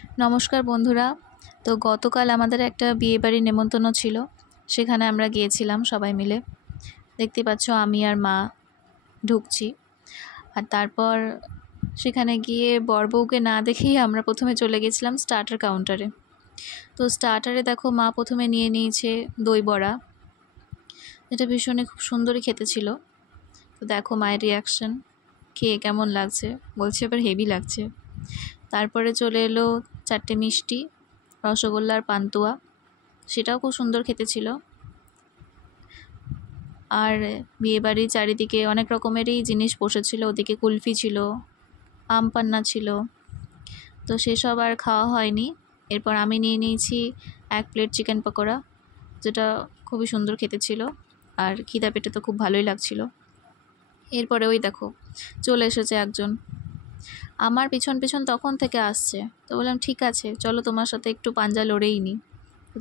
নমস্কার বন্ধুরা। তো গতকাল আমাদের একটা বিয়েবাড়ির নেমন্তন্ন ছিল, সেখানে আমরা গিয়েছিলাম সবাই মিলে। দেখতে পাচ্ছ আমি আর মা ঢুকছি। আর তারপর সেখানে গিয়ে বরবউকে না দেখেই আমরা প্রথমে চলে গেছিলাম স্টার্টার কাউন্টারে। তো স্টার্টারে দেখো মা প্রথমে নিয়ে নিয়েছে দই বড়া, যেটা ভীষণই খুব সুন্দরই খেতে ছিল। তো দেখো মায়ের রিয়াকশন, খেয়ে কেমন লাগছে, বলছে এবার হেভি লাগছে। তারপরে চলে এলো 4টে মিষ্টি, রসগোল্লা আর পান্তুয়া, সেটাও খুব সুন্দর খেতে ছিল। আর বিয়েবাড়ির চারিদিকে অনেক রকমেরই জিনিস বসেছিল, ওদিকে কুলফি ছিল, আম পান্না ছিল। তো সেসব আর খাওয়া হয়নি। এরপর আমি নিয়ে নিয়েছি 1 প্লেট চিকেন পকোড়া, যেটা খুবই সুন্দর খেতে ছিল, আর খিদা পেটে তো খুব ভালোই লাগছিল। এরপরে ওই দেখো চলে এসেছে একজন, আমার পিছন পিছন তখন থেকে আসছে। তো বললাম ঠিক আছে চলো তোমার সাথে একটু পাঞ্জা লড়েই নি।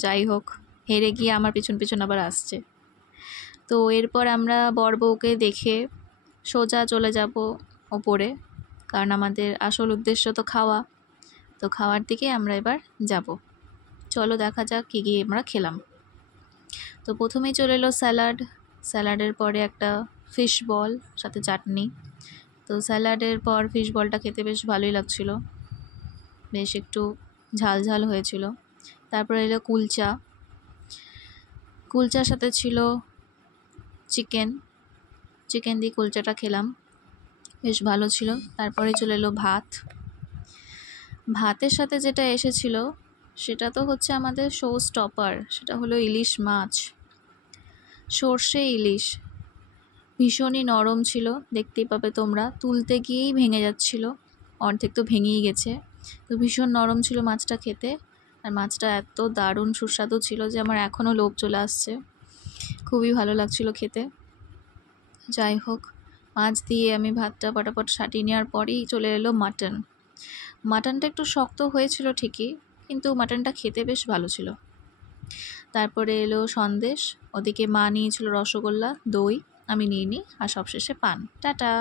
যাই হোক, হেরে গিয়ে আমার পিছন পিছন আবার আসছে। তো এরপর আমরা বর বউকে দেখে সোজা চলে যাব ওপরে, কারণ আমাদের আসল উদ্দেশ্য তো খাওয়া। তো খাওয়ার দিকে আমরা এবার যাব। চলো দেখা যাক কী কী আমরা খেলাম। তো প্রথমেই চলে এলো স্যালাড, স্যালাডের পরে একটা ফিশ বল সাথে চাটনি। তো স্যালাডের পর ফিশ বলটা খেতে বেশ ভালোই লাগছিল, বেশ একটু ঝাল ঝাল হয়েছিল। তারপরে এলো কুলচা, কুলচার সাথে ছিল চিকেন দিয়ে কুলচাটা খেলাম, বেশ ভালো ছিল। তারপরে চলে এলো ভাত, ভাতের সাথে যেটা এসেছিল সেটা তো হচ্ছে আমাদের শো স্টপার, সেটা হলো ইলিশ মাছ, সর্ষে ইলিশ। ভীষণই নরম ছিল, দেখতেই পাবে তোমরা, তুলতে গিয়েই ভেঙে যাচ্ছিল, অর্ধেক তো ভেঙেই গেছে। তো ভীষণ নরম ছিল মাছটা খেতে, আর মাছটা এত দারুণ সুস্বাদু ছিল যে আমার এখনও লোভ চলে আসছে, খুবই ভালো লাগছিল খেতে। যাই হোক, মাছ দিয়ে আমি ভাতটা পটাপট সাটিয়ে নেওয়ার পরেই চলে এলো মাটন। মাটনটা একটু শক্ত হয়েছিল ঠিকই, কিন্তু মাটনটা খেতে বেশ ভালো ছিল। তারপরে এলো সন্দেশ, ওদিকে মা নিয়েছিল রসগোল্লা, দই আমি নিয়ে নিই, আর সবশেষে পান। টাটা।